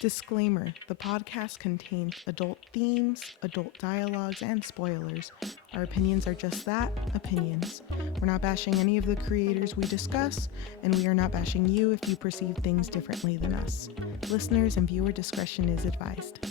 Disclaimer: the podcast contains adult themes, adult dialogues, and spoilers. Our opinions are just that, opinions. We're not bashing any of the creators we discuss, and we are not bashing you if you perceive things differently than us. Listeners and viewer discretion is advised.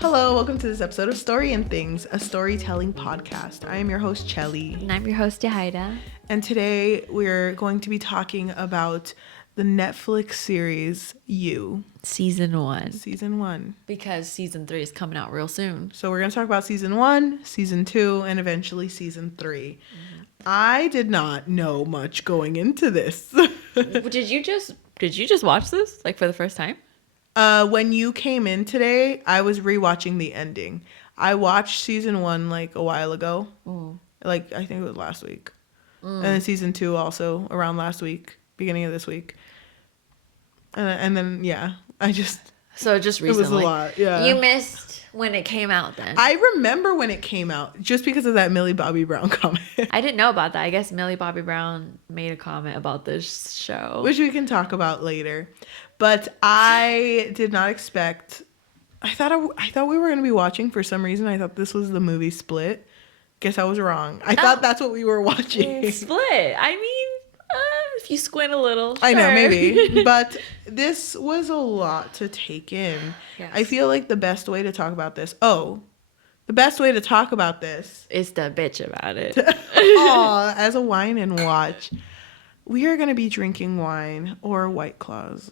Hello, welcome to this episode of Story and Things, a storytelling podcast. I am your host, Cheli. And I'm your host, Yajaira. And today we're going to be talking about the Netflix series You. Season 1. Season 1. Because season 3 is coming out real soon. So we're going to talk about season 1, season 2, and eventually season 3. Mm-hmm. I did not know much going into this. Did you just watch this like for the first time? When you came in today, I was rewatching the ending. I watched season 1 like a while ago. Like I think it was last week. And then season 2 also around last week, beginning of this week. And then, yeah, So just recently. It was a lot, yeah. You missed when it came out then. I remember when it came out, just because of that Millie Bobby Brown comment. I didn't know about that. I guess Millie Bobby Brown made a comment about this show. Which we can talk about later. But I did not expect... I thought we were going to be watching for some reason. I thought this was the movie Split. Guess I was wrong. I thought that's what we were watching. Split. I mean... if you squint a little, sure. I know, maybe. But this was a lot to take in. Yes. I feel like the best way to talk about this... the best way to talk about this... is to bitch about it. As a wine and watch. We are going to be drinking wine or White Claws.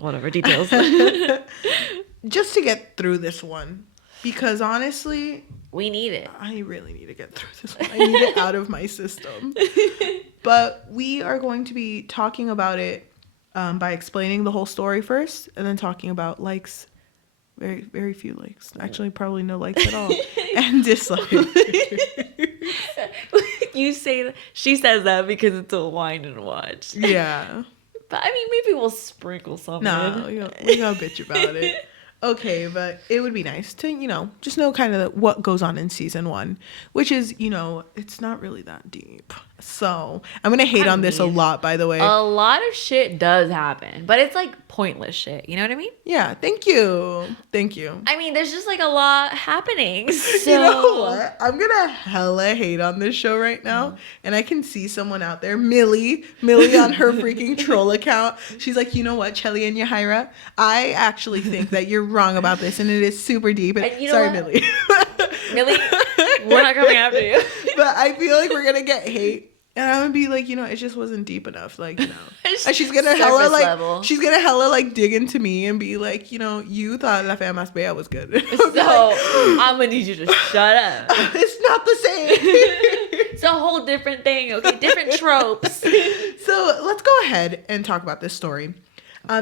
Whatever, details. Just to get through this one. Because honestly... we need it. I really need to get through this one. I need it out of my system. But we are going to be talking about it by explaining the whole story first, and then talking about likes, very, very few likes. Actually, probably no likes at all, and dislikes. You say that, she says that because it's a wine and watch. Yeah. But I mean, maybe we'll sprinkle something. No, we gotta bitch about it. Okay, but it would be nice to, just know kind of what goes on in season 1, which is, it's not really that deep. So I'm going to hate on this a lot, by the way. A lot of shit does happen, but it's like pointless shit. You know what I mean? Yeah, thank you. Thank you. I mean, there's just like a lot happening. So... you know what? I'm going to hella hate on this show right now. And I can see someone out there, Millie on her freaking troll account. She's like, you know what, Cheli and Yajaira? I actually think that you're wrong about this, and it is super deep. And sorry, Millie. Millie, we're not coming after you. But I feel like we're gonna get hate, and I'm gonna be like, it just wasn't deep enough, like, And she's gonna hella like dig into me and be like, you thought La Fea Más Bella was good. So I'm gonna need you to shut up. It's not the same. It's a whole different thing, okay? Different tropes. So let's go ahead and talk about this story.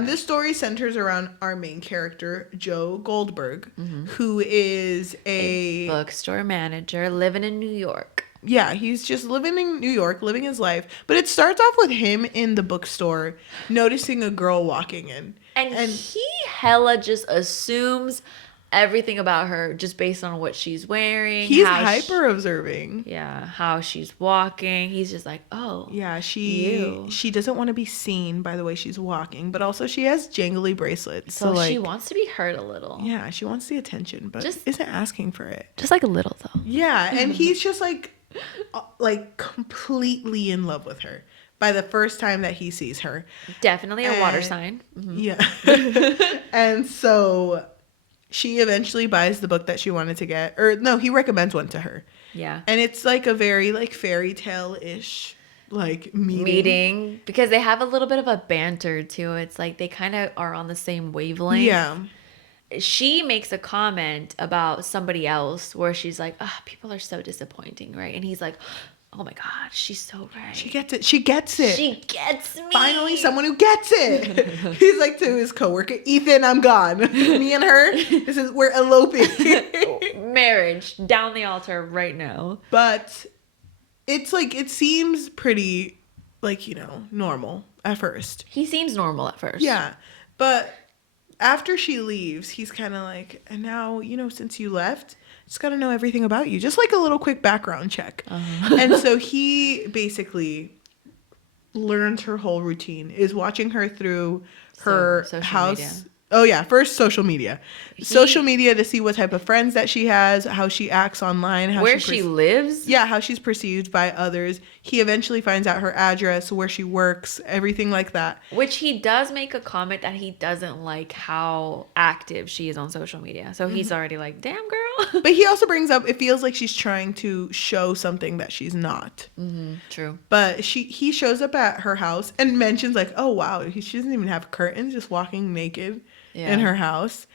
This story centers around our main character, Joe Goldberg, who is a bookstore manager living in New York. Yeah, he's just living in New York, living his life. But it starts off with him in the bookstore noticing a girl walking in. And he hella just assumes everything about her just based on what she's wearing. He's hyper observing. Yeah, how she's walking. He's just like, oh. Yeah, she doesn't want to be seen by the way she's walking, but also she has jangly bracelets. So like, she wants to be heard a little. Yeah, she wants the attention, but just isn't asking for it. Just like a little though. Yeah, and he's just like completely in love with her by the first time that he sees her. Definitely a water sign. Mm-hmm. Yeah. And so she eventually buys the book that she wanted to get. Or no, he recommends one to her. Yeah. And it's like a very like fairy tale-ish like meeting. Because they have a little bit of a banter too. It's like they kind of are on the same wavelength. Yeah. She makes a comment about somebody else where she's like, people are so disappointing, right? And he's like, oh my God, she's so right. She gets it. She gets it. She gets me. Finally, someone who gets it. He's like to his coworker, Ethan, I'm gone. Me and her, we're eloping. Marriage, down the altar right now. But it's like, it seems pretty, like, normal at first. He seems normal at first. Yeah. But after she leaves, he's kind of like, and now, since you left, just got to know everything about you. Just like a little quick background check. And so he basically learns her whole routine is watching her through her social house. media. Oh yeah, first social media. Social media to see what type of friends that she has, how she acts online, how where she lives. Yeah, how she's perceived by others. He eventually finds out her address, where she works, everything like that. Which he does make a comment that he doesn't like how active she is on social media. So he's already like, damn, girl. But he also brings up it feels like she's trying to show something that she's not. True. But he shows up at her house and mentions like, oh wow, she doesn't even have curtains, just walking naked in her house.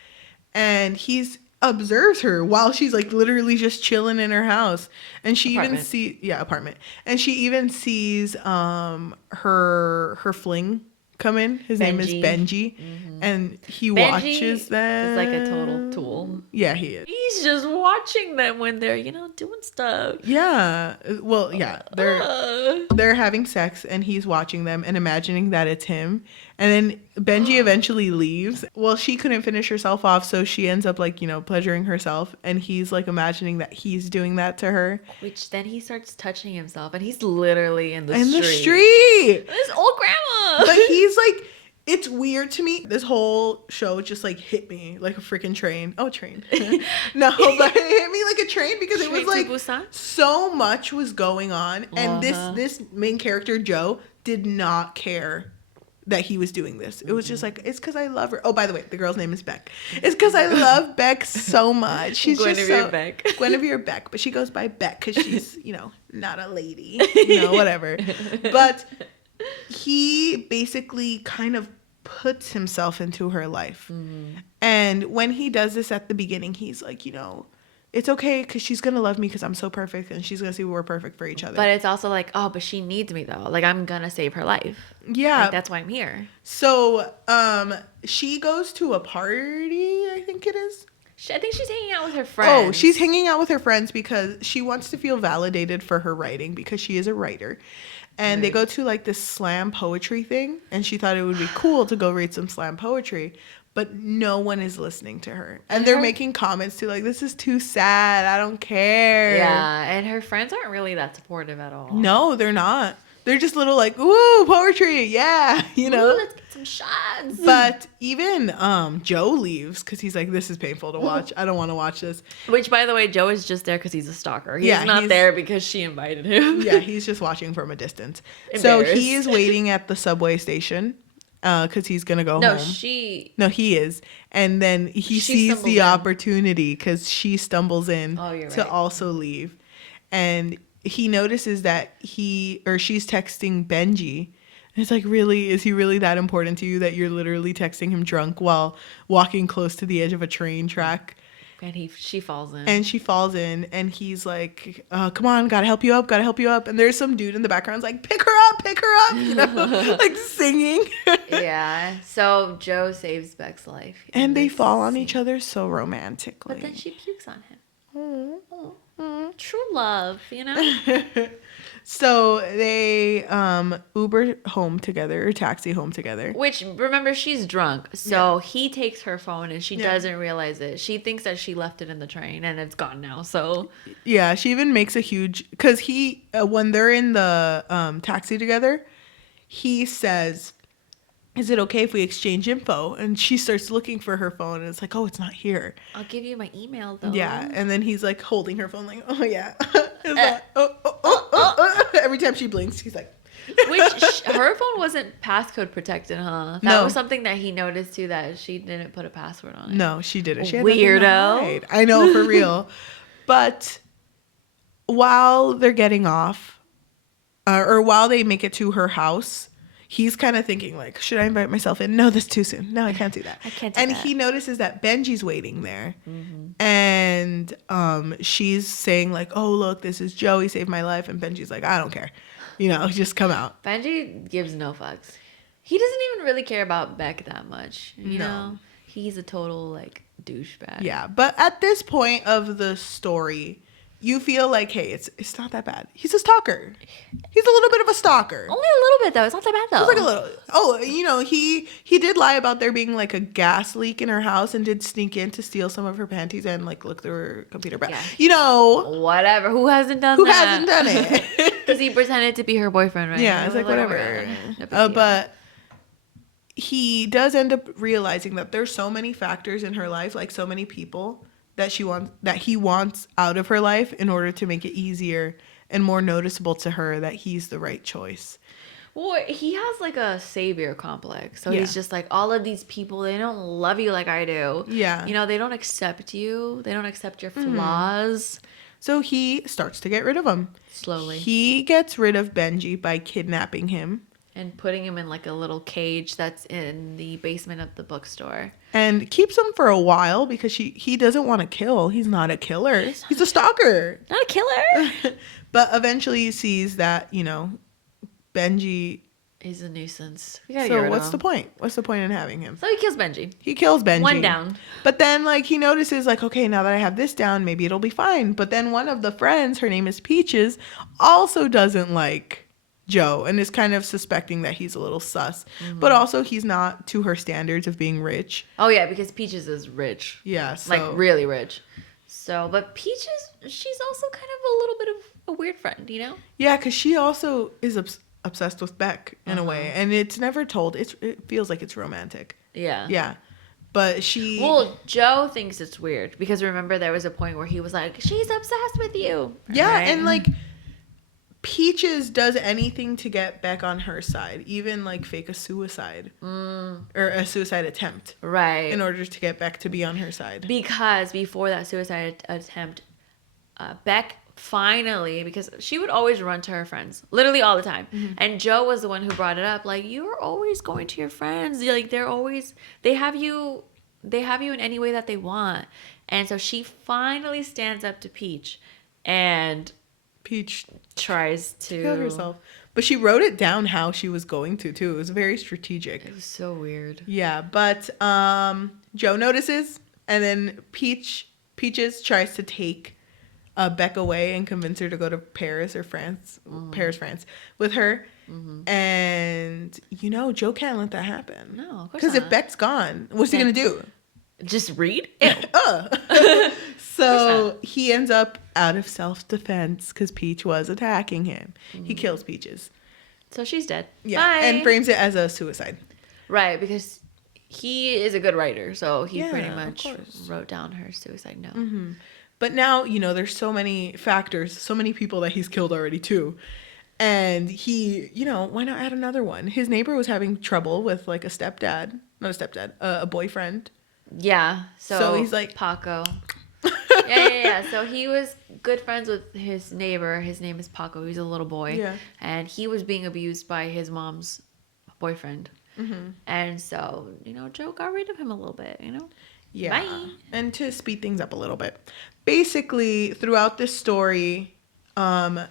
And he's observes her while she's like literally just chilling in her house. And she even sees apartment. And she even sees her fling come in. His name is Benji. And he watches them. It's like a total tool. Yeah, he is. He's just watching them when they're, doing stuff. Yeah. Well, yeah. They're having sex and he's watching them and imagining that it's him. And then Benji eventually leaves. Well, she couldn't finish herself off, so she ends up like, pleasuring herself. And he's like imagining that he's doing that to her. Which then he starts touching himself and he's literally in the street. This old grandma. But he's like, it's weird to me. This whole show just like hit me like a freaking train. Oh, train. No, but it hit me like a train because it was like so much was going on. And this main character, Joe, did not care that he was doing this. It was just like, it's because I love her. Oh, by the way, the girl's name is Beck. It's because I love Beck so much. She's Guinevere Beck, but she goes by Beck because she's, not a lady, whatever. But he basically kind of puts himself into her life. And when he does this at the beginning, he's like, it's okay because she's going to love me because I'm so perfect and she's going to see we're perfect for each other. But it's also like, oh, but she needs me though. Like, I'm going to save her life. Yeah. Like, that's why I'm here. So she goes to a party, I think it is. I think she's hanging out with her friends. Oh, she's hanging out with her friends because she wants to feel validated for her writing because she is a writer. And they go to like this slam poetry thing. And she thought it would be cool to go read some slam poetry. But no one is listening to her. And they're making comments to like, this is too sad. I don't care. Yeah. And her friends aren't really that supportive at all. No, they're not. They're just little like, ooh, poetry. Yeah. Ooh, let's get some shots. But even Joe leaves because he's like, this is painful to watch. I don't want to watch this. Which, by the way, Joe is just there because he's a stalker. He's not there because she invited him. Yeah, he's just watching from a distance. So he is waiting at the subway station. Because he's gonna go home. No, he is, and then he sees the opportunity because she stumbles in to also leave, and he notices that she's texting Benji. And it's like, really, is he really that important to you that you're literally texting him drunk while walking close to the edge of a train track? And she falls in. And she falls in, and he's like, come on, gotta help you up. And there's some dude in the background like, pick her up, like singing. Yeah. So Joe saves Beck's life. And they fall on each other so romantically. But then she pukes on him. True love, So they Uber home together or taxi home together. Which, remember, she's drunk. So he takes her phone and she doesn't realize it. She thinks that she left it in the train and it's gone now. So yeah, she even makes a huge... Because he, when they're in the taxi together, he says... Is it okay if we exchange info? And she starts looking for her phone and it's like, oh, it's not here. I'll give you my email though. Yeah. And then he's like holding her phone like, oh yeah. Like, every time she blinks, he's like. Which her phone wasn't passcode protected, huh? That was something that he noticed too, that she didn't put a password on it. No, she didn't. She had Weirdo. I know, for real. But while they're getting off, or while they make it to her house, he's kind of thinking like, should I invite myself in? No, that's too soon. No, I can't do that. I can't do that. And he notices that Benji's waiting there. And she's saying like, oh, look, this is Joe. He saved my life. And Benji's like, I don't care. Just come out. Benji gives no fucks. He doesn't even really care about Beck that much. You know? He's a total like douchebag. Yeah. But at this point of the story, you feel like, hey, it's not that bad. He's a stalker. He's a little bit of a stalker. Only a little bit though. It's not that bad though. It's like a little. Oh, you know, he did lie about there being like a gas leak in her house and did sneak in to steal some of her panties and like look through her computer. But you know, whatever. Who hasn't done who that? hasn't done it? Because he pretended to be her boyfriend, right? Yeah, it's like whatever. But he does end up realizing that there's so many factors in her life, like so many people that he wants out of her life in order to make it easier and more noticeable to her that he's the right choice. Well, he has like a savior complex. So he's just like, all of these people, they don't love you like I do. Yeah. You know, they don't accept you. They don't accept your flaws. So he starts to get rid of them. Slowly. He gets rid of Benji by kidnapping him. And putting him in like a little cage that's in the basement of the bookstore. And keeps him for a while because he doesn't want to kill. He's not a killer. He's a stalker. Not a killer. But eventually he sees that, you know, Benji is a nuisance. We gotta so get rid what's of him. the point? What's the point in having him? So he kills Benji. He kills Benji. One down. But then like he notices like, okay, now that I have this down, maybe it'll be fine. But then one of the friends, her name is Peaches, also doesn't like Joe and is kind of suspecting that he's a little sus. But also he's not to her standards of being rich. Oh yeah, because Peaches is rich. Yeah. So. Like really rich. So, but Peaches, she's also kind of a little bit of a weird friend, you know? Yeah, because she also is obsessed with Beck in a way. And it's never told. It feels like it's romantic. Yeah. Yeah. But Well, Joe thinks it's weird because remember there was a point where he was like, she's obsessed with you. Yeah, right? and like Peaches does anything to get Beck on her side, even like fake a suicide or a suicide attempt. Right. In order to get Beck to be on her side. Because before that suicide attempt, Beck finally, because she would always run to her friends, literally all the time. And Joe was the one who brought it up. Like, you're always going to your friends. Like, they have you in any way that they want. And so she finally stands up to Peach and Peach tries to kill herself. But she wrote it down how she was going to, too. It was very strategic. It was so weird. Yeah, but Joe notices, and then Peaches tries to take Beck away and convince her to go to Paris or France, France, with her. And, you know, Joe can't let that happen. No, of course because not. if Beck's gone, what's he going to do? Just read? Ew. So he ends up out of self-defense because Peach was attacking him. He kills Peaches. So she's dead. Yeah, Bye. and frames it as a suicide. Right, because he is a good writer, so he pretty Yeah, much of course. wrote down her suicide note. But now, you know, there's so many factors, so many people that he's killed already too. And he, you know, why not add another one? His neighbor was having trouble with like a boyfriend. Yeah, So he's like, Paco. Yeah. So he was good friends with his neighbor. His name is Paco. He's a little boy. Yeah. And he was being abused by his mom's boyfriend. And so, you know, Joe got rid of him a little bit, you know? yeah. Bye. And to speed things up a little bit, basically throughout this story, Beck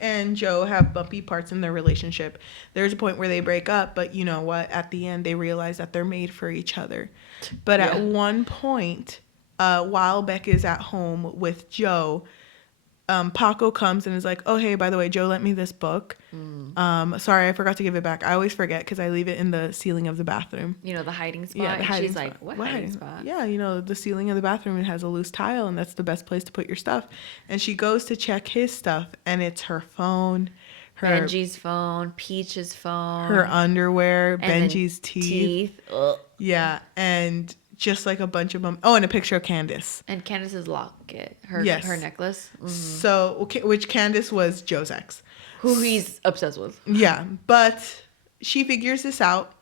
and Joe have bumpy parts in their relationship. There's a point where they break up, but you know what? At the end, they realize that they're made for each other. But at one point, while Beck is at home with Joe, Paco comes and is like, oh, hey, by the way, Joe lent me this book. Sorry, I forgot to give it back. I always forget because I leave it in the ceiling of the bathroom. You know, the hiding spot. Yeah, the hiding She's spot. like, what hiding spot? Yeah, you know, the ceiling of the bathroom, it has a loose tile, and that's the best place to put your stuff. And she goes to check his stuff, and it's her phone, Benji's phone, Peach's phone. her underwear, and then Benji's teeth. Ugh. Yeah, and just like a bunch of them. Oh, and a picture of Candace. And Candace's locket, her necklace. So, which Candace was Joe's ex. Who he's obsessed with. Yeah, but she figures this out,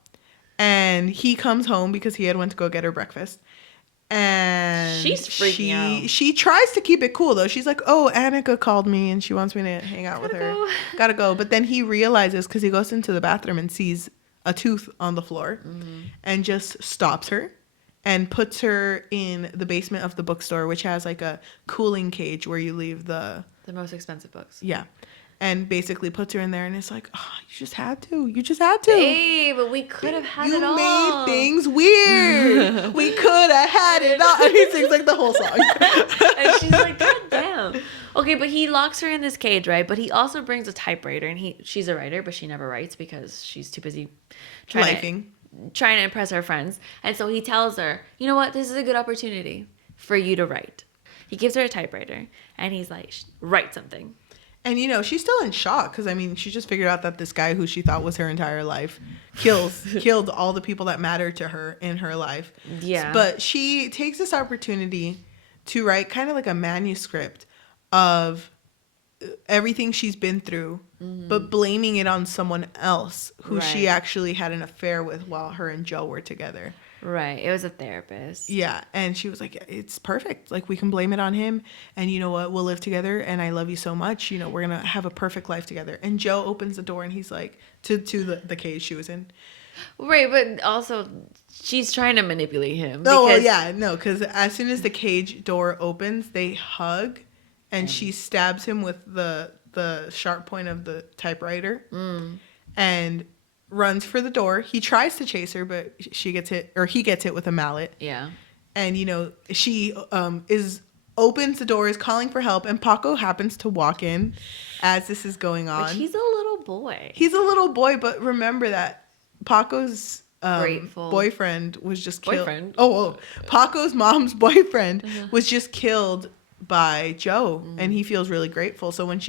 and he comes home because he had went to go get her breakfast. And she's freaking out. She tries to keep it cool, though. She's like, oh, Annika called me, and she wants me to hang out with her. Gotta go. But then he realizes, because he goes into the bathroom and sees a tooth on the floor, and just stops her and puts her in the basement of the bookstore, which has like a cooling cage where you leave the most expensive books. Yeah. and basically puts her in there, and it's like, oh, you just had to. Hey, but we could have had it all. You made things weird. We could have had it all. And he sings like the whole song. And she's like, God damn. Okay, but he locks her in this cage, right? But he also brings a typewriter, and she's a writer, but she never writes because she's too busy trying to impress her friends. And so he tells her, you know what? This is a good opportunity for you to write. He gives her a typewriter, and he's like, write something. And, you know, she's still in shock because, I mean, she just figured out that this guy who she thought was her entire life killed all the people that mattered to her in her life. Yeah. But she takes this opportunity to write kind of like a manuscript of everything she's been through, but blaming it on someone else who she actually had an affair with while her and Joe were together. Right. It was a therapist. Yeah. And she was like, it's perfect. Like, we can blame it on him. And you know what? We'll live together. And I love you so much. You know, we're going to have a perfect life together. And Joe opens the door and he's like, to the cage she was in. Right. But also, she's trying to manipulate him. Oh, well, yeah. No, because as soon as the cage door opens, they hug. And she stabs him with the sharp point of the typewriter. And runs for the door. He tries to chase her, but he gets hit with a mallet. Yeah. And, you know, she opens the door, is calling for help, and Paco happens to walk in as this is going on. But he's a little boy. He's a little boy, but remember that Paco's boyfriend was just killed. Paco's mom's boyfriend was just killed by Joe, and he feels really grateful. So when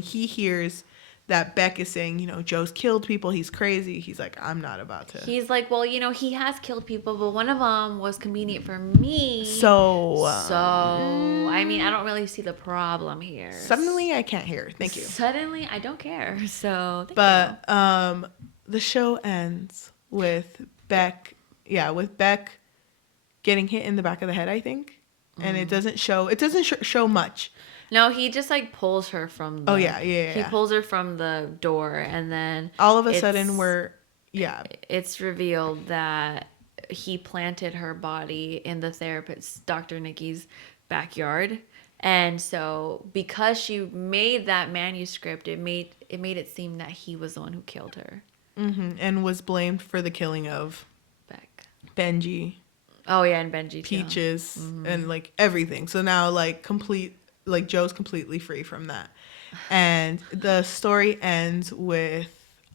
he hears that Beck is saying, you know, Joe's killed people, he's crazy, he's like, I'm not about to. He's like, well, you know, he has killed people, but one of them was convenient for me. So, I mean, I don't really see the problem here. Suddenly, I can't hear. Thank you. Suddenly, I don't care. So, thank you. The show ends with Beck, getting hit in the back of the head, I think. And it doesn't show much. No, he just like pulls her from the... He pulls her from the door, and then... all of a sudden it's revealed that he planted her body in the therapist, Dr. Nikki's backyard. And so because she made that manuscript, it made it seem that he was the one who killed her. And was blamed for the killing of... Beck. Benji. Oh, yeah, and Benji, Peaches, and like everything. So now Joe's completely free from that. And the story ends with,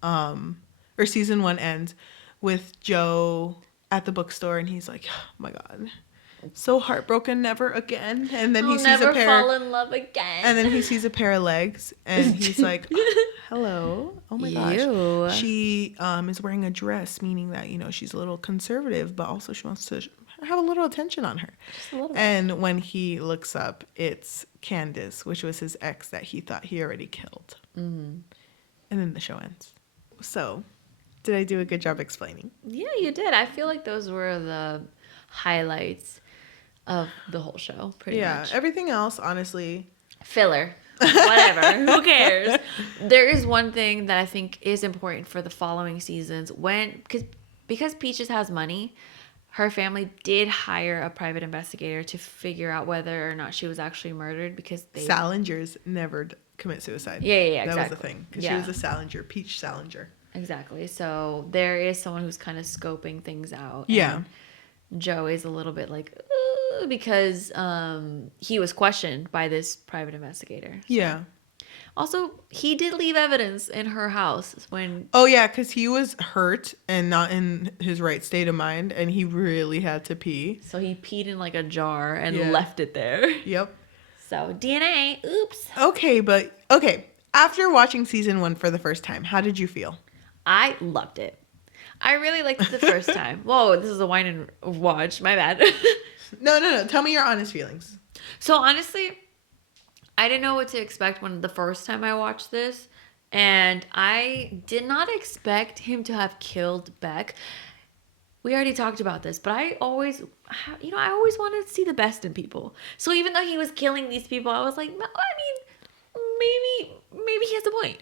or season 1 ends with Joe at the bookstore, and he's like, oh my God, so heartbroken, never again. And then he sees never fall in love again. And then he sees a pair of legs, and he's like, oh, hello. Oh my gosh. She is wearing a dress, meaning that, you know, she's a little conservative, but also she wants to have a little attention on her. Just a little bit. And when he looks up, it's Candace, which was his ex that he thought he already killed. And then the show ends. So, did I do a good job explaining? Yeah, you did. I feel like those were the highlights of the whole show, pretty much. Yeah, everything else, honestly... filler. Whatever. Who cares? There is one thing that I think is important for the following seasons. Because Peaches has money... her family did hire a private investigator to figure out whether or not she was actually murdered, because Salingers never commit suicide. Yeah, exactly. That was the thing, because she was a Salinger, Peach Salinger. Exactly. So there is someone who's kind of scoping things out. Yeah. And Joe is a little bit like, because he was questioned by this private investigator. So. Yeah. Also, he did leave evidence in her house when... oh, yeah, because he was hurt and not in his right state of mind, and he really had to pee. So he peed in, like, a jar and left it there. Yep. So, DNA. Oops. Okay. After watching season 1 for the first time, how did you feel? I loved it. I really liked it the first time. Whoa, this is a wine and watch. My bad. No. Tell me your honest feelings. So, honestly... I didn't know what to expect when the first time I watched this, and I did not expect him to have killed Beck. We already talked about this, but I always wanted to see the best in people. So even though he was killing these people, I was like, I mean, maybe he has a point.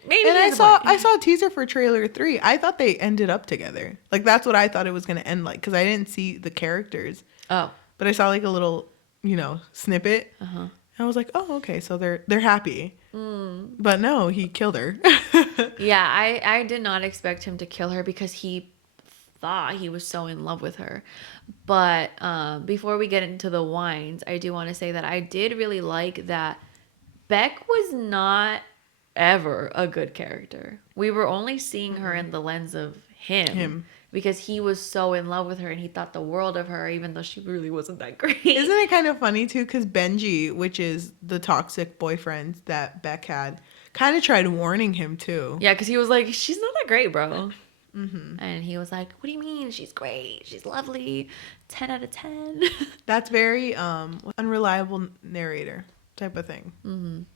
I saw a teaser for trailer 3. I thought they ended up together. Like, that's what I thought it was going to end like, because I didn't see the characters. Oh. But I saw like a little, snippet. I was like, oh, okay, so they're happy. But no, he killed her. Yeah, I did not expect him to kill her because he thought he was so in love with her. But before we get into the wines, I do want to say that I did really like that Beck was not ever a good character. We were only seeing her in the lens of him. Because he was so in love with her and he thought the world of her, even though she really wasn't that great. Isn't it kind of funny too? Because Benji, which is the toxic boyfriend that Beck had, kind of tried warning him too. Yeah, because he was like, she's not that great, bro. And he was like, what do you mean? She's great. She's lovely. 10 out of 10. That's very unreliable narrator type of thing.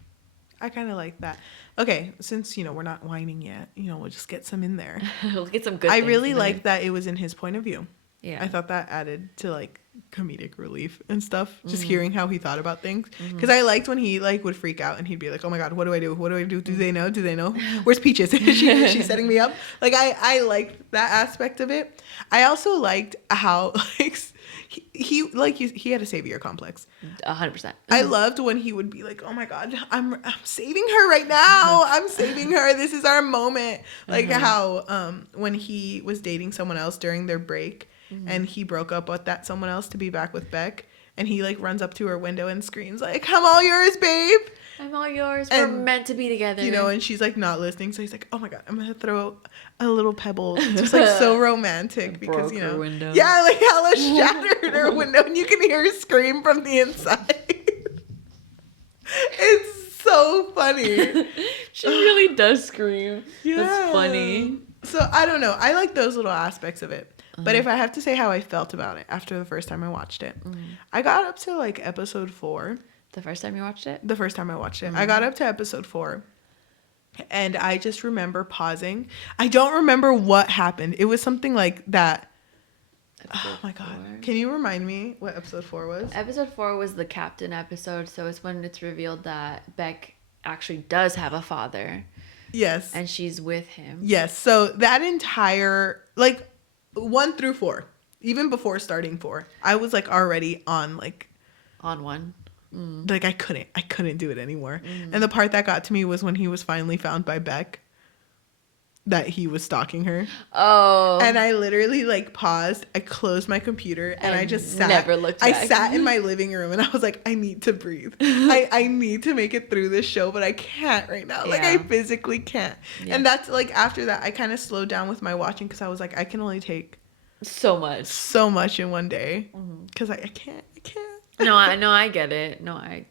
I kind of like that. Okay, since, we're not whining yet, we'll just get some in there. We'll get some good I things really in liked that it was in his point of view. Yeah. I thought that added to, like, comedic relief and stuff. Just hearing how he thought about things. Because I liked when he, like, would freak out and he'd be like, oh, my God, what do I do? What do I do? Do they know? Do they know? Where's Peaches? She's setting me up. Like, I liked that aspect of it. I also liked how, like, he had a savior complex. 100%. I loved when he would be like, oh my God, I'm saving her right now. I'm saving her. This is our moment. Like how when he was dating someone else during their break and he broke up with that someone else to be back with Beck, and he like runs up to her window and screams like, I'm all yours, babe. I'm all yours. We're meant to be together. And she's like not listening. So he's like, oh my God, I'm going to throw a little pebble. It's just like so romantic because, her window. Yeah, like hella shattered her window and you can hear her scream from the inside. It's so funny. She really does scream. Yeah. That's funny. So I don't know. I like those little aspects of it. But if I have to say how I felt about it after the first time I watched it, I got up to like episode 4. The first time you watched it? The first time I watched it. I got up to episode 4. And I just remember pausing. I don't remember what happened. It was something like that. Oh my God. 4. Can you remind me what episode 4 was? Episode 4 was the captain episode. So it's when it's revealed that Beck actually does have a father. Yes. And she's with him. Yes. So that entire, like 1 through 4, even before starting 4, I was like already on like. On one. Like I couldn't do it anymore. And the part that got to me was when he was finally found by Beck, that he was stalking her. Oh. And I literally like paused, I closed my computer and I just sat. Never looked back. I sat in my living room and I was like, I need to breathe. I need to make it through this show, but I can't right now. Like I physically can't. Yeah. And that's like after that I kind of slowed down with my watching because I was like, I can only take so much in one day because I can't. No, I get it. No, I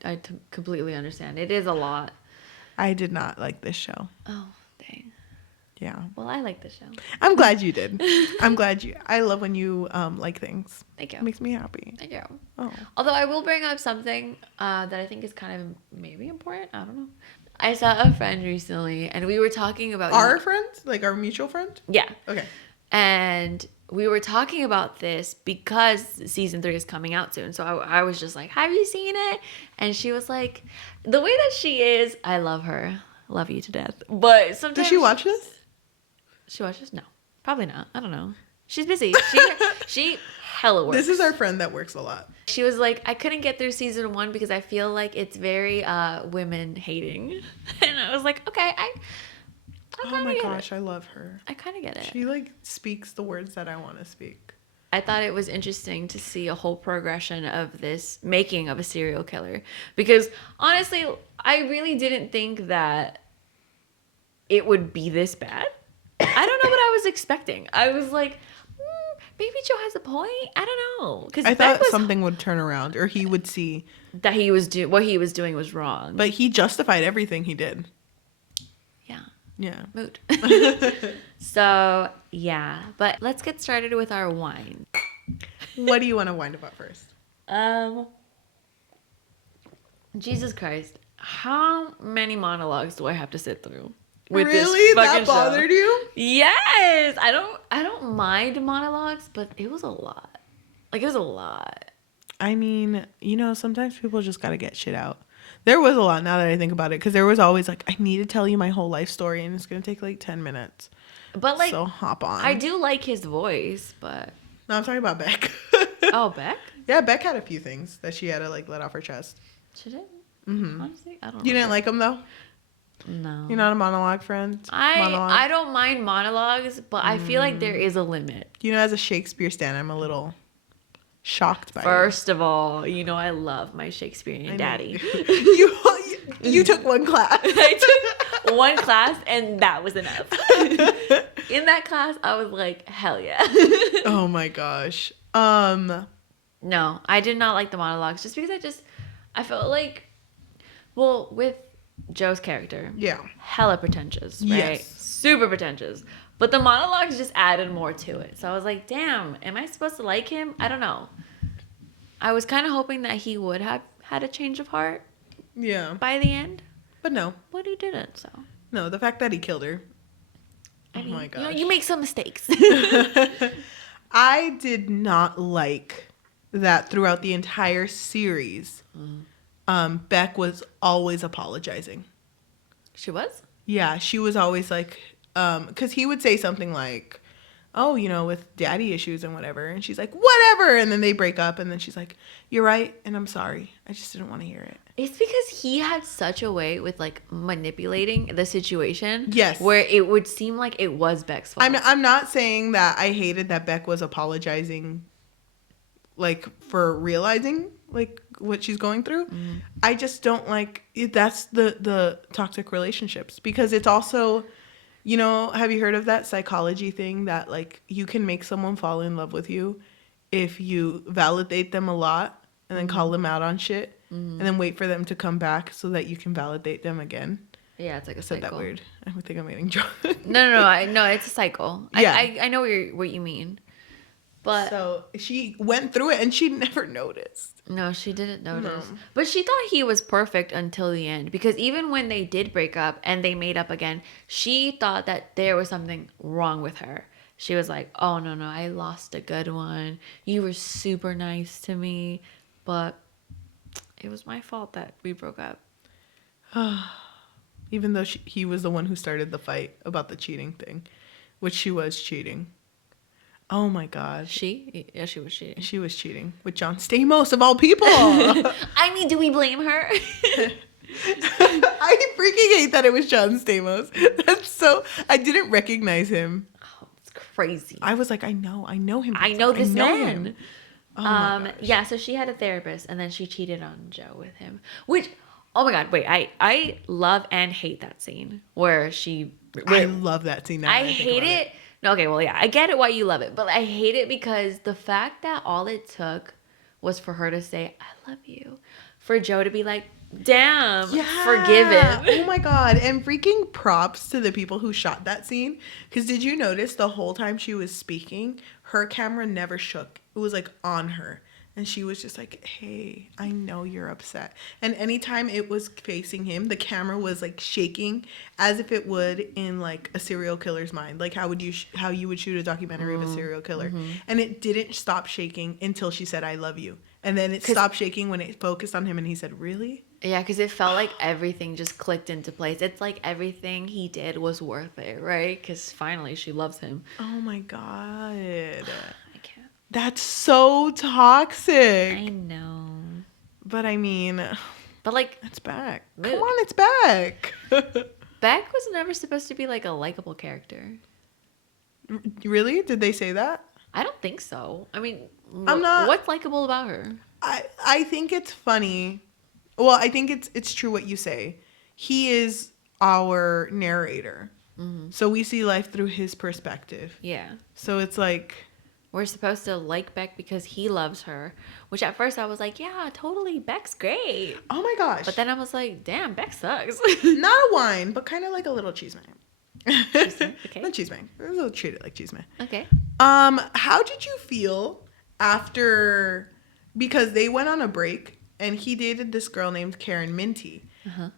completely understand. It is a lot. I did not like this show. Oh, dang. Yeah. Well, I like the show. I'm glad you did. I love when you like things. Thank you. It makes me happy. Thank you. Oh. Although I will bring up something that I think is kind of maybe important. I don't know. I saw a friend recently, and we were talking about our friend, like our mutual friend. Yeah. Okay. And we were talking about this because season 3 is coming out soon. So I was just like, have you seen it? And she was like, the way that she is, I love her. Love you to death. But sometimes. Does she watch this? She watches? No. Probably not. I don't know. She's busy. She hella works. This is our friend that works a lot. She was like, I couldn't get through season 1 because I feel like it's very women hating. And I was like, okay, I oh my gosh, I love her. I kind of get it. She like speaks the words that I want to speak. I thought it was interesting to see a whole progression of this making of a serial killer. Because honestly, I really didn't think that it would be this bad. I don't know what I was expecting. I was like, maybe Joe has a point. I don't know. Because I thought something would turn around or he would see that what he was doing was wrong. But he justified everything he did. Yeah. Mood. So, yeah. But let's get started with our wine. What do you want to wine about first? Jesus Christ. How many monologues do I have to sit through? With really? This that bothered show? You? Yes. I don't mind monologues, but it was a lot. Like, it was a lot. I mean, sometimes people just got to get shit out. There was a lot now that I think about it because there was always like, I need to tell you my whole life story and it's going to take like 10 minutes. But like, so hop on. I do like his voice, but. No, I'm talking about Beck. Oh, Beck? Yeah, Beck had a few things that she had to like let off her chest. She did? Honestly, I don't You know. didn't like them though? No. You're not a monologue friend? I don't mind monologues, but I feel like there is a limit. You know, as a Shakespeare stan, I'm a little shocked by First of all, you know I love my Shakespearean I know daddy. you took one class. I took one class and that was enough. In that class, I was like, hell yeah. Oh my gosh. No, I did not like the monologues just because I felt like, well, with Joe's character, Yeah. hella pretentious, right? Yes. Super pretentious. But the monologues just added more to it. So I was like, damn, am I supposed to like him? I don't know. I was kind of hoping that he would have had a change of heart Yeah. by the end, But no. but he didn't, so. No, the fact that he killed her. I mean, my you gosh. know, you make some mistakes. I did not like that throughout the entire series. Beck was always apologizing. She was? Yeah, she was always like, because he would say something like, oh, you know, with daddy issues and whatever. And she's like, whatever. And then they break up. And then she's like, you're right. And I'm sorry. I just didn't want to hear it. It's because he had such a way with like manipulating the situation. Yes. Where it would seem like it was Beck's fault. I'm not saying that I hated that Beck was apologizing, like, for realizing, like, what she's going through. I just don't like it. That's the toxic relationships, because it's also, you know, have you heard of that psychology thing that, like, you can make someone fall in love with you if you validate them a lot and then call them out on shit and then wait for them to come back so that you can validate them again. Yeah, it's like a I said cycle. that weird. I think I'm getting drunk. No, it's a cycle. Yeah. I know what you mean. But So she went through it and she never noticed. no, she didn't notice. No. But she thought he was perfect until the end. Because even when they did break up and they made up again, she thought that there was something wrong with her. She was like, oh, no, I lost a good one. You were super nice to me. But it was my fault that we broke up. Even though he was the one who started the fight about the cheating thing, which she was cheating. Oh my gosh. She? Yeah, she was cheating. She was cheating with John Stamos of all people. I mean, do we blame her? I freaking hate that it was John Stamos. That's so, I didn't recognize him. Oh, it's crazy. I was like, I know him. I know this man. Him. Oh my gosh. Yeah, so she had a therapist and then she cheated on Joe with him. Which, oh my God, wait, I love and hate that scene where I love that scene. I hate it. No, okay, well, yeah, I get it why you love it, but I hate it because the fact that all it took was for her to say, I love you, for Joe to be like, damn, forgiven. Oh my God. And freaking props to the people who shot that scene. Because did you notice the whole time she was speaking, her camera never shook. It was like on her. And she was just like, hey, I know you're upset. And anytime it was facing him, the camera was like shaking as if it would in like a serial killer's mind. Like how you would shoot a documentary of a serial killer. And it didn't stop shaking until she said, I love you. And then it stopped shaking when it focused on him and he said, really? Yeah, because it felt like everything just clicked into place. It's like everything he did was worth it, right? Because finally she loves him. Oh my God. I can't. That's so toxic. I know. But I mean, But like, it's back. Mood. Come on, it's back. Beck was never supposed to be like a likable character. Really? Did they say that? I don't think so. I mean, what's likable about her? I think it's funny. Well, I think it's true what you say. He is our narrator. So we see life through his perspective. Yeah. So it's like, We're supposed to like Beck because he loves her. Which at first I was like, yeah, totally, Beck's great. oh my gosh. But then I was like, damn, Beck sucks. Not a wine, but kind of like a little cheese man. Okay. Not cheese man. We'll treat it like cheese man. Okay. How did you feel after, because they went on a break and he dated this girl named Karen Minty,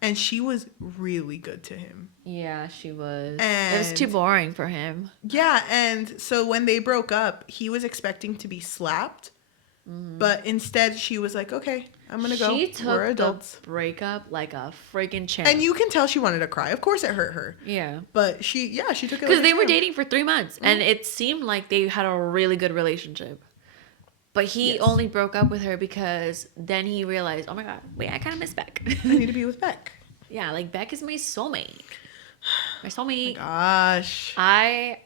and she was really good to him. Yeah, she was. And it was too boring for him. Yeah, and so when they broke up, he was expecting to be slapped, but instead she was like, okay, I'm going to go. She took We're adults. the breakup like a freaking champ. And you can tell she wanted to cry. Of course it hurt her. Yeah. But she took it Because like they a were champ. dating for 3 months, and it seemed like they had a really good relationship. But he Yes. only broke up with her because then he realized, oh my God, wait, I kind of miss Beck. I need to be with Beck. Yeah, like Beck is my soulmate. My soulmate. Gosh. I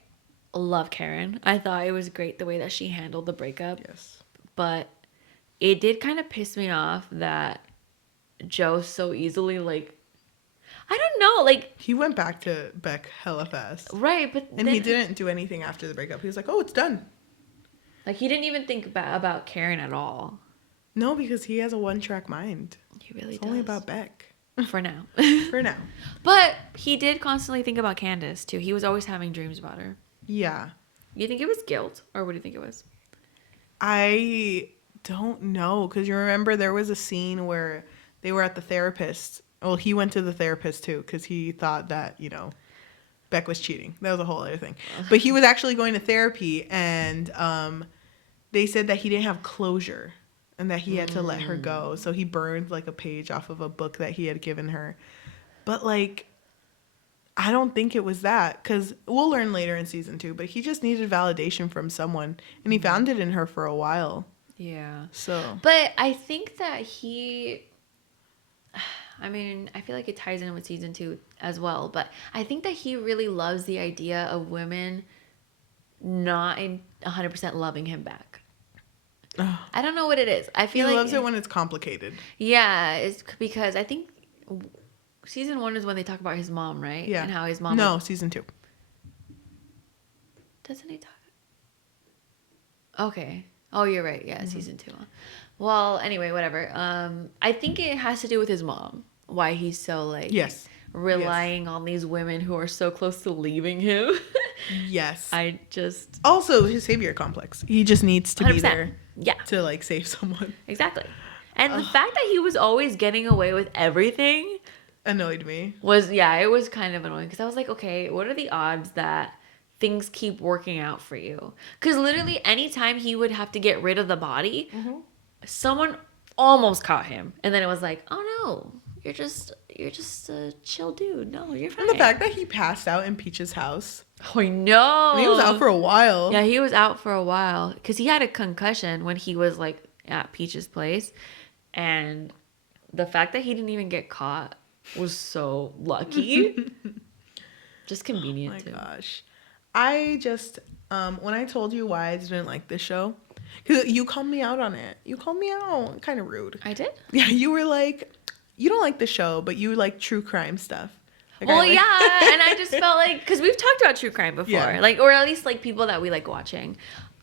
love Karen. I thought it was great the way that she handled the breakup. Yes. But it did kind of piss me off that Joe so easily, like, I don't know, like, He went back to Beck hella fast. right, but And then, he didn't do anything after the breakup. He was like, oh, it's done. like, he didn't even think about Karen at all. No, because he has a one-track mind. He really It's does. only about Beck. For now. For now. But he did constantly think about Candace, too. He was always having dreams about her. Yeah. You think it was guilt, or what do you think it was? I don't know. Because you remember there was a scene where they were at the therapist. Well, he went to the therapist, too, because he thought that, you know, Beck was cheating. That was a whole other thing. But he was actually going to therapy, and they said that he didn't have closure and that he had to let her go. So he burned like a page off of a book that he had given her. But like, I don't think it was that, because we'll learn later in season 2, but he just needed validation from someone, and he found it in her for a while. Yeah. So. But I think that I mean, I feel like it ties in with season 2 as well, but I think that he really loves the idea of women not 100% loving him back. I don't know what it is. I feel He like loves it when it's complicated. Yeah, it's because I think season 1 is when they talk about his mom, right? Yeah. And how his mom. No, season 2. Doesn't he talk? Okay. Oh, you're right. Yeah, season 2. Well, anyway, whatever. I think it has to do with his mom. Why he's so like Yes. relying on these women who are so close to leaving him. Yes. I just Also, his savior complex. He just needs to be 100%. there Yeah, to like save someone. exactly. And the fact that he was always getting away with everything Annoyed me. was, yeah, it was kind of annoying because I was like, okay, what are the odds that things keep working out for you? Because literally anytime he would have to get rid of the body, someone almost caught him, and then it was like, oh no, you're just a chill dude. No, you're fine. And the fact that he passed out in Peach's house. Oh, I know. And he was out for a while. Yeah, he was out for a while because he had a concussion when he was like at Peach's place, and the fact that he didn't even get caught was so lucky. Just convenient. Oh too. my gosh. I just, when I told you why I didn't like this show, because you called me out on it. You called me out. Kind of rude. I did. Yeah, you were like, you don't like the show, but you like true crime stuff. Like, Well, I like- yeah, and I just felt like, because we've talked about true crime before, Yeah. like, or at least like people that we like watching.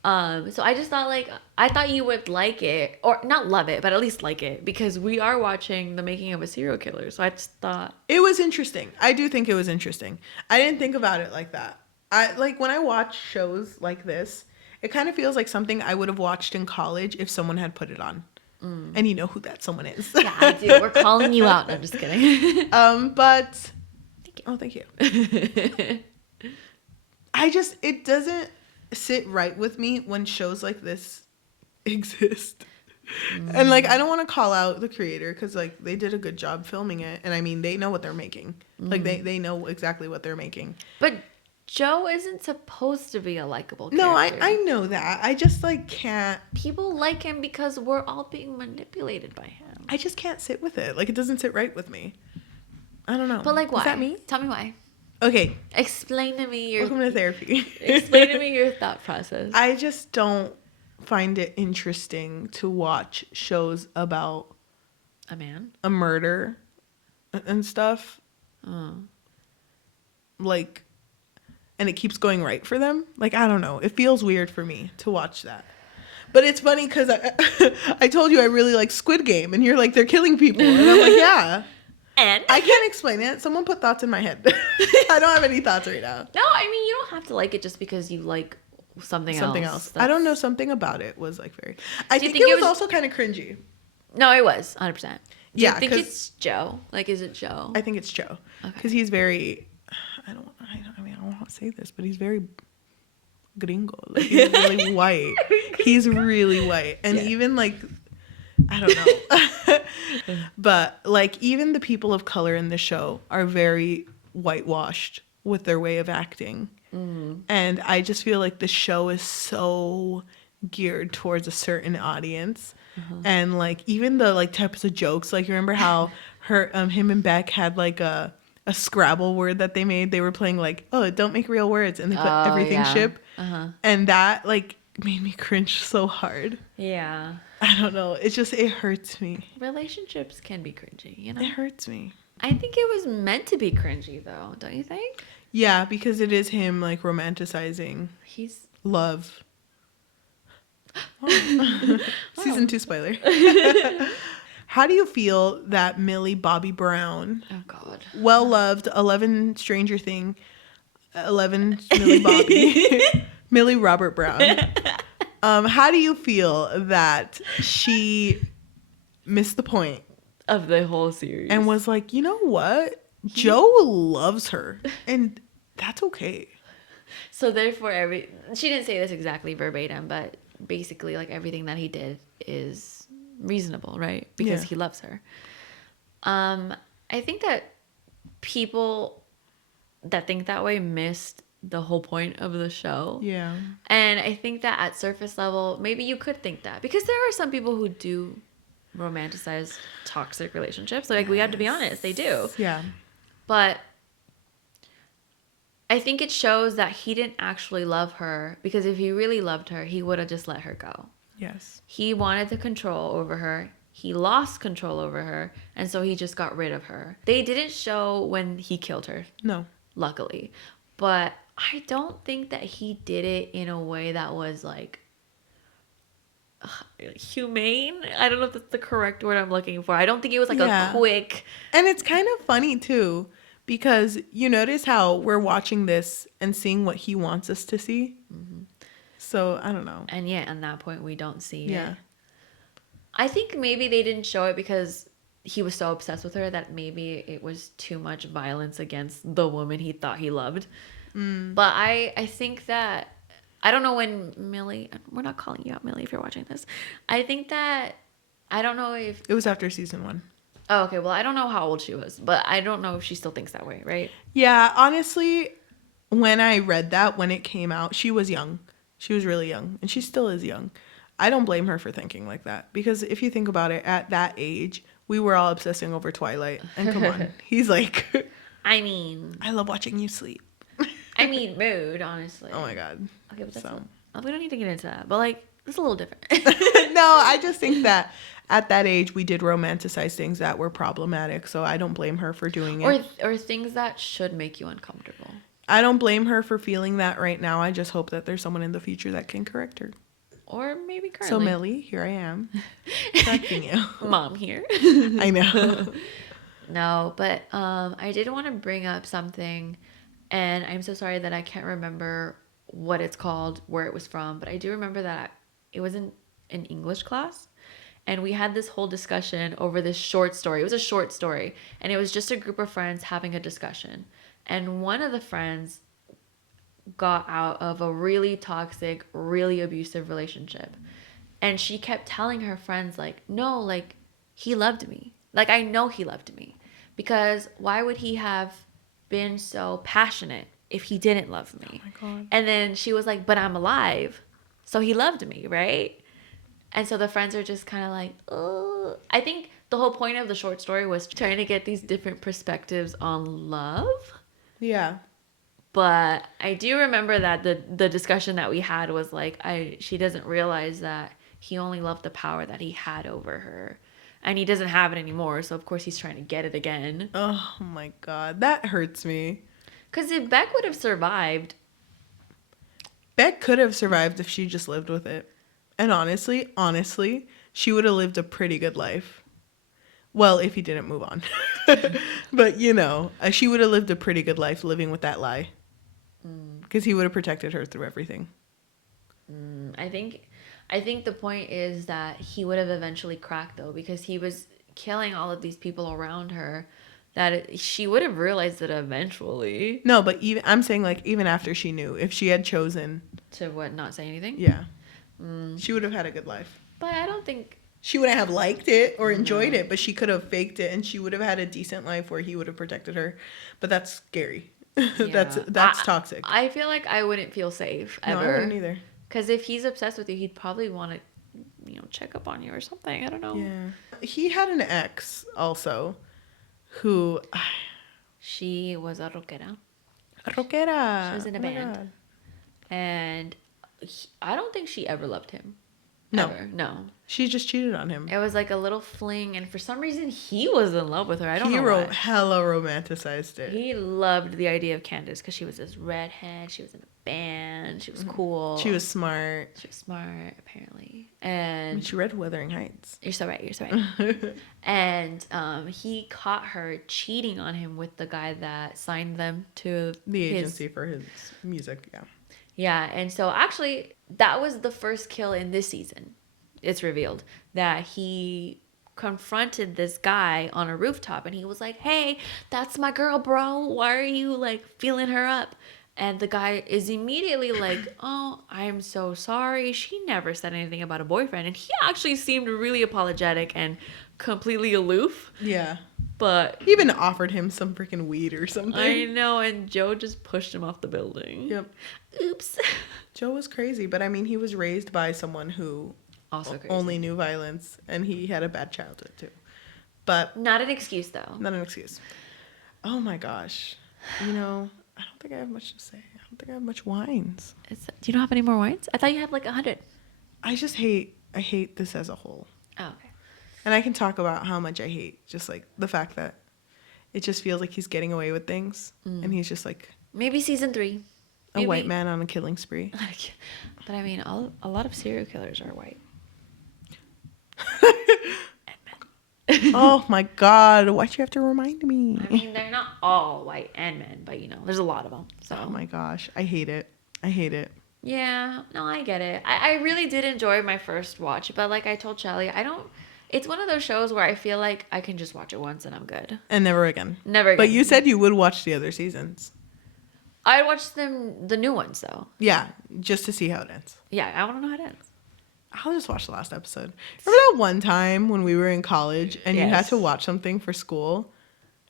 So I just thought like, I thought you would like it, or not love it, but at least like it, because we are watching the making of a serial killer. So I just thought, It was interesting. I do think it was interesting. I didn't think about it like that. I like when I watch shows like this, it kind of feels like something I would have watched in college if someone had put it on. And you know who that someone is. yeah, I do. We're calling you out. No, I'm just kidding. But Thank you. oh, thank you. It doesn't sit right with me when shows like this exist. And like, I don't want to call out the creator because like they did a good job filming it, and I mean they know what they're making. Like they know exactly what they're making. But Joe isn't supposed to be a likable character. No, I know that. I just like can't. People like him because we're all being manipulated by him. I just can't sit with it. Like it doesn't sit right with me. I don't know. But like, why? Is that me? Tell me why. Okay. Explain to me your. Welcome to therapy. Explain to me your thought process. I just don't find it interesting to watch shows about A man. a murder and stuff. Like, and it keeps going right for them. Like, I don't know. It feels weird for me to watch that. But it's funny because I told you I really like Squid Game, and you're like, they're killing people. And I'm like, yeah. And I can't explain it. Someone put thoughts in my head. I don't have any thoughts right now. no, I mean you don't have to like it just because you like something else. I don't know. Something about it was like very. I Do you think think it was also kind of cringy. No, it was 100%. Do Yeah, you think 'cause- it's Joe? Like, is it Joe? I think it's Joe Okay. because he's very. I don't want to say this, but he's very gringo. Like he's really white. He's really white, and Yeah. even like. I don't know. But like even the people of color in the show are very whitewashed with their way of acting. And I just feel like the show is so geared towards a certain audience. And like even the like types of jokes, like you remember how him and Beck had like a Scrabble word that they made. They were playing like, oh, don't make real words, and they put Oh, everything yeah. ship. And that like made me cringe so hard. Yeah. I don't know. It hurts me. Relationships can be cringy, you know? It hurts me. I think it was meant to be cringy, though, don't you think? Yeah, because it is him like romanticizing He's love. Oh. Season 2 spoiler. How do you feel that Millie Bobby Brown, oh god, well loved, 11 Stranger Thing, 11 Millie Bobby, Millie Robert Brown? How do you feel that she missed the point of the whole series and was like, you know what? Joe loves her, and that's okay. So therefore, she didn't say this exactly verbatim, but basically, like everything that he did is reasonable, right? Because Yeah. he loves her. I think that people that think that way missed the whole point of the show. Yeah. And I think that at surface level, maybe you could think that because there are some people who do romanticize toxic relationships. Like we have to be honest, they do. Yeah. But I think it shows that he didn't actually love her, because if he really loved her, he would have just let her go. Yes. He wanted the control over her. He lost control over her, and so he just got rid of her. They didn't show when he killed her, No. luckily. But I don't think that he did it in a way that was like humane. I don't know if that's the correct word I'm looking for. I don't think it was like a quick. And it's kind of funny too, because you notice how we're watching this and seeing what he wants us to see. Mm-hmm. So I don't know. And yet, at that point, we don't see Yeah. it. I think maybe they didn't show it because he was so obsessed with her that maybe it was too much violence against the woman he thought he loved. But I think that, I don't know when Millie, we're not calling you out, Millie, if you're watching this. I think that, I don't know if. It was after season 1. Oh, okay. Well, I don't know how old she was, but I don't know if she still thinks that way, right? Yeah, honestly, when I read that, when it came out, she was young. She was really young, and she still is young. I don't blame her for thinking like that, because if you think about it, at that age, we were all obsessing over Twilight. And come on, he's like, I mean, I love watching you sleep. I mean, mood, honestly. Oh my god. Okay, but that's So. we don't need to get into that. But like, it's a little different. No, I just think that at that age we did romanticize things that were problematic, so I don't blame her for doing it. Or things that should make you uncomfortable. I don't blame her for feeling that right now. I just hope that there's someone in the future that can correct her. Or maybe currently. So Millie, here I am, correcting you. Mom here. I know. No, but I did want to bring up something, and I'm so sorry that I can't remember what it's called, where it was from, but I do remember that it was in an English class, and we had this whole discussion over this short story. It was a short story, and it was just a group of friends having a discussion, and one of the friends got out of a really toxic, really abusive relationship, and she kept telling her friends, like, no, like, he loved me. Like, I know he loved me, because why would he have been so passionate if he didn't love me? Oh my God. And then she was like, but I'm alive, so he loved me, right? And so the friends are just kind of like, oh. I think the whole point of the short story was trying to get these different perspectives on love. Yeah. But I do remember that the discussion that we had was like, she doesn't realize that he only loved the power that he had over her. And he doesn't have it anymore, so of course he's trying to get it again. Oh my God, that hurts me. Because if Beck would have survived... Beck could have survived if she just lived with it. And honestly, she would have lived a pretty good life. Well, if he didn't move on. But, you know, she would have lived a pretty good life living with that lie. Because he would have protected her through everything. I think the point is that he would have eventually cracked, though, because he was killing all of these people around her, that she would have realized it eventually. No, but I'm saying, like, even after she knew, if she had chosen... To what, not say anything? Yeah. She would have had a good life. But I don't think... She wouldn't have liked it or enjoyed it, but she could have faked it, and she would have had a decent life where he would have protected her. But that's scary. Yeah. That's toxic. I feel like I wouldn't feel safe ever. No, I wouldn't either. Because if he's obsessed with you, he'd probably want to, check up on you or something. I don't know. Yeah. He had an ex also who... She was a rockera. Rockera. She was in a band. And I don't think she ever loved him. No. Ever. No. She just cheated on him. It was like a little fling, and for some reason, he was in love with her. I don't know why. Hella romanticized it. He loved the idea of Candace because she was this redhead. She was in a band. She was cool. She was smart. She was smart, apparently. And she read Wuthering Heights. You're so right. You're so right. And he caught her cheating on him with the guy that signed them to the agency for his music. Yeah. Yeah, and so actually, that was the first kill in this season. It's revealed that he confronted this guy on a rooftop, and he was like, "Hey, that's my girl, bro. Why are you, like, feeling her up?" And the guy is immediately like, "Oh, I'm so sorry. She never said anything about a boyfriend." And he actually seemed really apologetic and completely aloof. Yeah. But he even offered him some freaking weed or something. I know, and Joe just pushed him off the building. Yep. Oops. Joe was crazy, but I mean, he was raised by someone who also crazy. Only knew violence, and he had a bad childhood too. But not an excuse, though. Not an excuse. Oh my gosh. I don't think I have much to say. I don't think I have much wines. Do you not have any more wines? I thought you had like 100. I hate this as a whole. Oh, okay. And I can talk about how much I hate just like the fact that it just feels like he's getting away with things, and he's just like maybe season 3. A white man on a killing spree. But I mean, a lot of serial killers are white. And men. Oh my God! Why'd you have to remind me? I mean, they're not all white and men, but there's a lot of them. So. Oh my gosh, I hate it. Yeah, no, I get it. I really did enjoy my first watch, but like I told Cheli, it's one of those shows where I feel like I can just watch it once and I'm good. And never again. Never again. But you said you would watch the other seasons. I watched the new ones though. Yeah, just to see how it ends. Yeah, I want to know how it ends. I'll just watch the last episode. Remember that one time when we were in college and you had to watch something for school?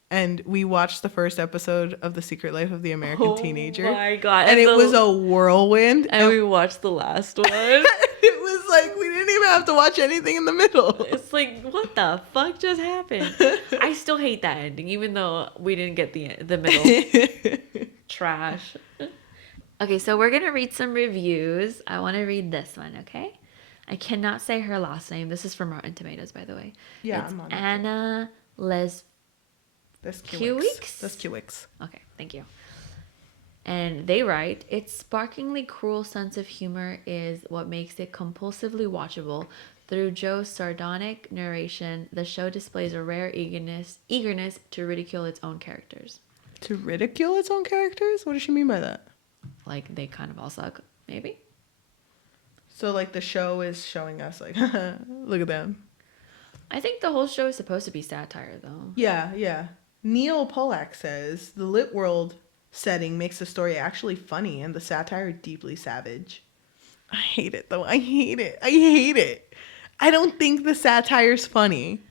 And we watched the first episode of The Secret Life of the American Teenager. Oh my God. And it was a whirlwind. And we watched the last one. It was like, we didn't even have to watch anything in the middle. It's like, what the fuck just happened? I still hate that ending, even though we didn't get the middle. Trash. Okay, so we're going to read some reviews. I want to read this one, okay? I cannot say her last name. This is from Rotten Tomatoes, by the way. Yeah, it's I'm on Anna Leskiewicz. Okay, thank you. And they write, its sparkingly cruel sense of humor is what makes it compulsively watchable. Through Joe's sardonic narration, the show displays a rare eagerness to ridicule its own characters. To ridicule its own characters? What does she mean by that? Like, they kind of all suck, maybe? So, like, the show is showing us, like, look at them. I think the whole show is supposed to be satire, though. Yeah. Neil Pollack says, the lit world setting makes the story actually funny and the satire deeply savage. I hate it, though. I hate it. I don't think the satire's funny.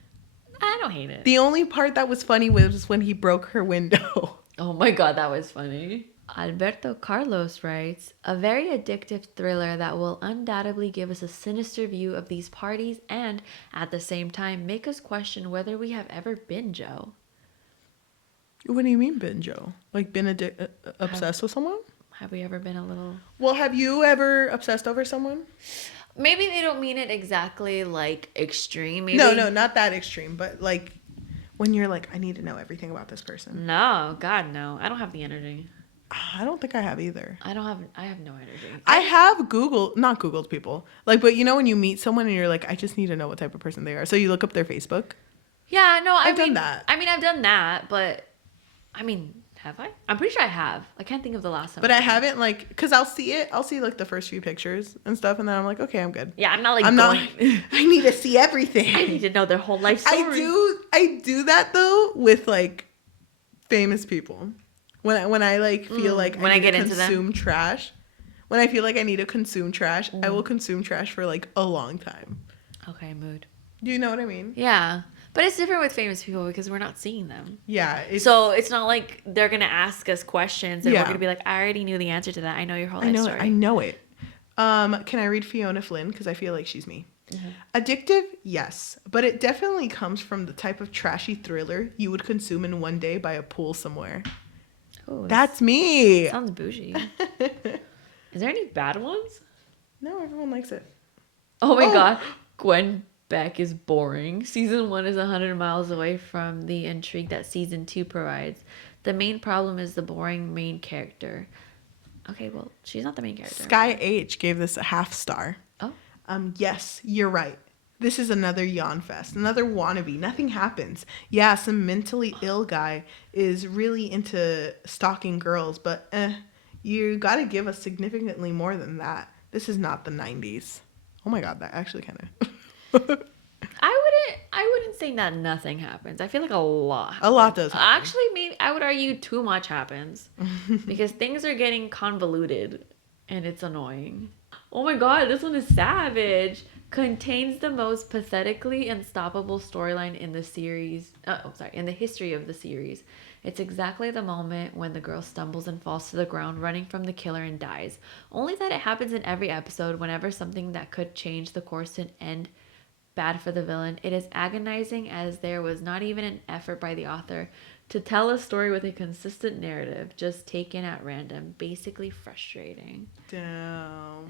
I don't hate it. The only part that was funny was when he broke her window. Oh my God, that was funny. Alberto Carlos writes, a very addictive thriller that will undoubtedly give us a sinister view of these parties and, at the same time, make us question whether we have ever been Joe. What do you mean been Joe? Like been obsessed with someone? Have we ever been a little... Well, have you ever obsessed over someone? Maybe they don't mean it exactly like extreme. Maybe... No, not that extreme, but like when you're like, I need to know everything about this person. No, God, no. I don't have the energy. I don't think I have either. I have no energy. I have not Googled people. Like, but when you meet someone and you're like, I just need to know what type of person they are. So you look up their Facebook. Yeah, no, I've done that. I mean, I've done that, but have I? I'm pretty sure I have. I can't think of the last time. But I haven't because I'll see it. I'll see like the first few pictures and stuff, and then I'm like, okay, I'm good. Yeah, I'm not like I need to see everything. I need to know their whole life story. I do that though with like famous people. When I like feel like when I get into consume trash. When I feel like I need to consume trash, I will consume trash for like a long time. Okay, mood. Do you know what I mean? Yeah. But it's different with famous people because we're not seeing them. Yeah. So it's not like they're going to ask us questions and we're going to be like, I already knew the answer to that. I know your whole life story. I know it. Can I read Fiona Flynn? Because I feel like she's me. Addictive, yes, but it definitely comes from the type of trashy thriller you would consume in one day by a pool somewhere. Oh, That's me. sounds bougie. Is there any bad ones? No, everyone likes it. Oh my god, Gwen Beck is boring. Season 1 is 100 miles away from the intrigue that season 2 provides. The main problem is the boring main character. Okay, well, she's not the main character. Sky H gave this a half star. Oh. Yes, you're right. This is another yawn fest, another wannabe. Nothing happens. Yeah, some mentally ill guy is really into stalking girls, but you gotta give us significantly more than that. This is not the 90s. Oh my god, that actually kind of... I wouldn't say that nothing happens. I feel like a lot happens. A lot does happen. Actually, maybe I would argue too much happens. Because things are getting convoluted and it's annoying. Oh my god, this one is savage. Contains the most pathetically unstoppable storyline in the series. In the history of the series. It's exactly the moment when the girl stumbles and falls to the ground, running from the killer and dies. Only that it happens in every episode whenever something that could change the course to end bad for the villain. It is agonizing as there was not even an effort by the author to tell a story with a consistent narrative, just taken at random. Basically frustrating. Damn.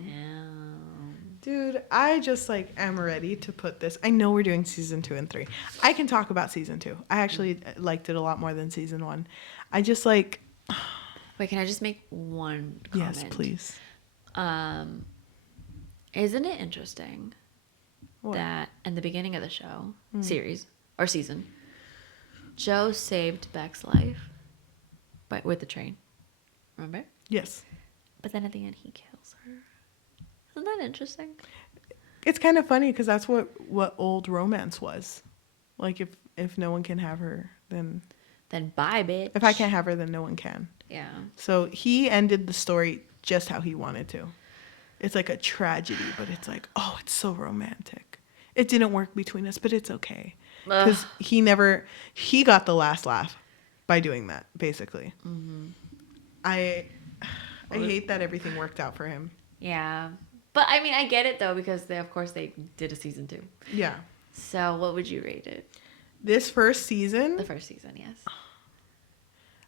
Dude, I just am ready to put this. I know we're doing season 2 and 3. I can talk about season 2. I actually liked it a lot more than season 1. I just Wait, can I just make one comment? Yes, please. Isn't it interesting that in the beginning of the show, series, or season, Joe saved Beck's life with the train. Remember? Yes. But then at the end, he kills her. Isn't that interesting? It's kind of funny because that's what old romance was. Like, if no one can have her, then bye, bitch. If I can't have her, then no one can. Yeah. So he ended the story just how he wanted to. It's like a tragedy, but it's like, oh, it's so romantic. It didn't work between us, but it's okay. Because he got the last laugh by doing that, basically. Mm-hmm. I hate that everything worked out for him. Yeah. But, I mean, I get it, though, because they did a season 2. Yeah. So, what would you rate it? This first season? The first season, yes.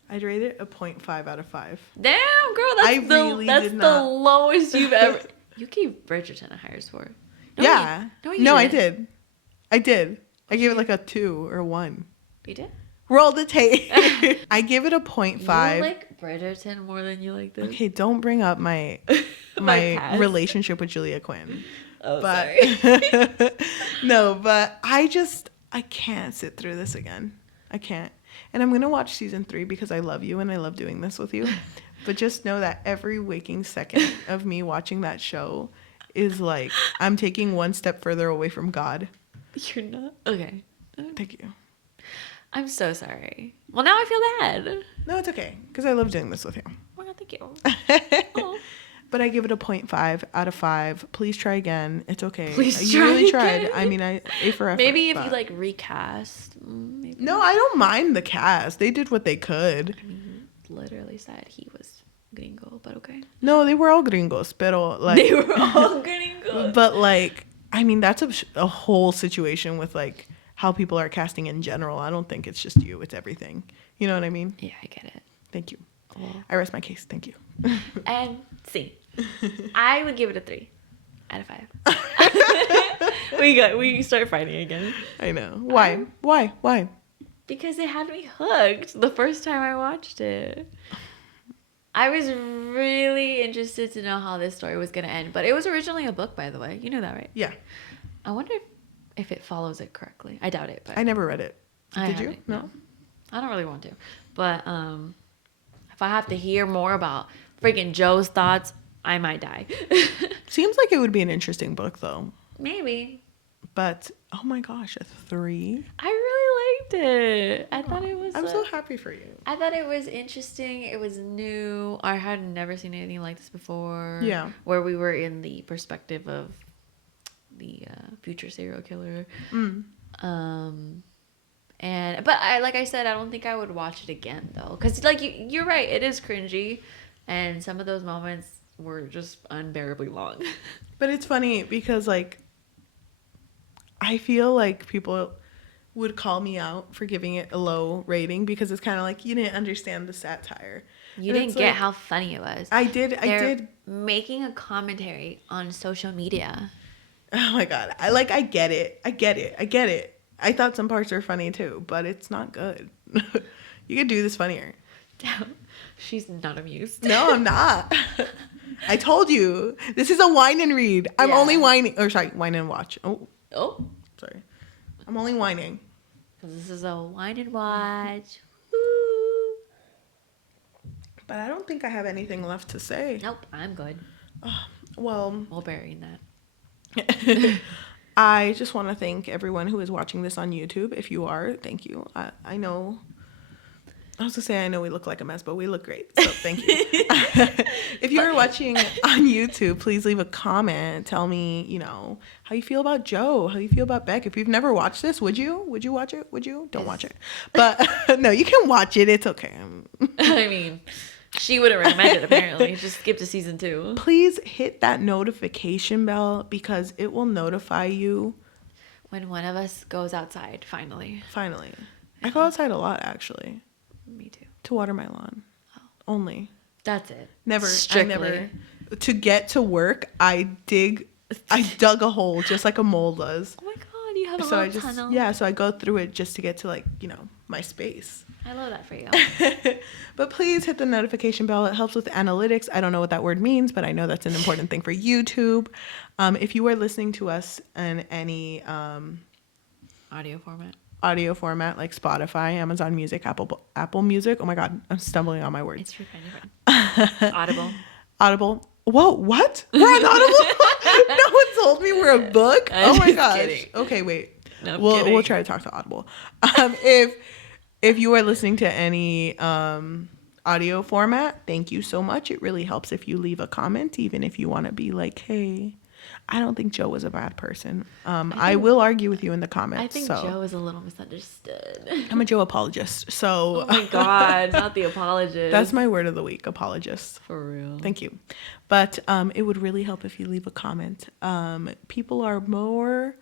I'd rate it a 0.5 out of 5. Damn, girl, that's the lowest you've ever... You gave Bridgerton a higher score. I did. I gave it like a 2 or 1. You did? Roll the tape. I give it a 0.5. You like Bridgerton more than you like this? Okay, don't bring up my relationship with Julia Quinn. Oh, sorry. No, but I can't sit through this again. I can't. And I'm going to watch season 3 because I love you and I love doing this with you. But just know that every waking second of me watching that show is like I'm taking one step further away from God. You're not? Okay. Thank you. I'm so sorry. Well, now I feel bad. No, it's okay because I love doing this with you. Oh, thank you. But I give it a 0.5 out of 5. Please try again. It's okay. Please you try really again. tried. I mean, I A for effort. Maybe if you recast. Maybe. No, I don't mind the cast. They did what they could. I mean, he literally said he was gringo, but okay. No, they were all gringos, pero they were all gringos. But I mean, that's a whole situation with how people are casting in general. I don't think it's just you. It's everything. You know what I mean? Yeah, I get it. Thank you. Cool. I rest my case. Thank you. And C. I would give it a 3 out of 5. We start fighting again. I know. Why? Because it had me hooked the first time I watched it. I was really interested to know how this story was going to end. But it was originally a book, by the way. You know that, right? Yeah. I wonder if it follows it correctly. I doubt it. But I never read it. Did you? No. I don't really want to. But if I have to hear more about freaking Joe's thoughts, I might die. Seems like it would be an interesting book, though. Maybe. But, oh my gosh, a 3? I really liked it. I thought it was... I'm so happy for you. I thought it was interesting. It was new. I had never seen anything like this before. Yeah. Where we were in the perspective of the future serial killer. Mm. But like I said, I don't think I would watch it again, though. Because, you're right. It is cringy. And some of those moments were just unbearably long. But it's funny because, like, I feel like people would call me out for giving it a low rating because it's kind of like you didn't understand the satire. You And didn't it's get like, how funny it was. I did. They're making a commentary on social media. Oh my God. I get it. I thought some parts were funny too, but it's not good. You could do this funnier. She's not amused. No, I'm not. I told you. This is a wine and read. I'm only whining. Or sorry, wine and watch. Oh. Sorry. I'm only whining. Because this is a wine and watch. But I don't think I have anything left to say. Nope, I'm good. Well, We'll bury that. I just want to thank everyone who is watching this on YouTube. If you are, thank you. I know. I was gonna say I know we look like a mess, but we look great. So thank you. If you are watching on YouTube, please leave a comment. Tell me, you know, how you feel about Joe, how you feel about Beck. If you've never watched this, would you? Would you watch it? Would you? Don't watch it. But no, you can watch it. It's okay. I mean, she wouldn't recommend it apparently. Just skip to season 2. Please hit that notification bell because it will notify you when one of us goes outside. Finally. I go outside a lot actually. Me too. To water my lawn. Only. That's it. Never. Strictly. I never. To get to work, I dug a hole just like a mole does. Oh my God, you have a little tunnel. Yeah, so I go through it just to get to, like, you know, my space. I love that for you. But please hit the notification bell. It helps with analytics. I don't know what that word means, but I know that's an important thing for YouTube. If you are listening to us in any audio format like Spotify, Amazon Music, Apple Music. Oh my God, I'm stumbling on my words. It's your friend. Audible. Whoa, what? We're on Audible? No one told me we're a book. Oh my gosh. Kidding. Okay, wait. No, we'll try to talk to Audible. If you are listening to any audio format, thank you so much. It really helps if you leave a comment, even if you want to be like, hey, I don't think Joe was a bad person. I will argue with you in the comments. I think Joe is a little misunderstood. I'm a Joe apologist. So. Oh my God, not the apologist. That's my word of the week, apologist. For real. Thank you. But it would really help if you leave a comment. People are more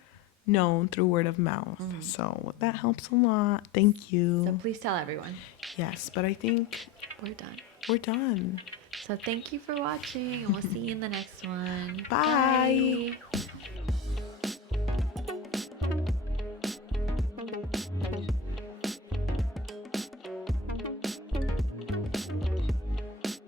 known through word of mouth. So that helps a lot. Thank you. So please tell everyone. Yes, but I think we're done. So thank you for watching, and we'll see you in the next one. Bye. Bye.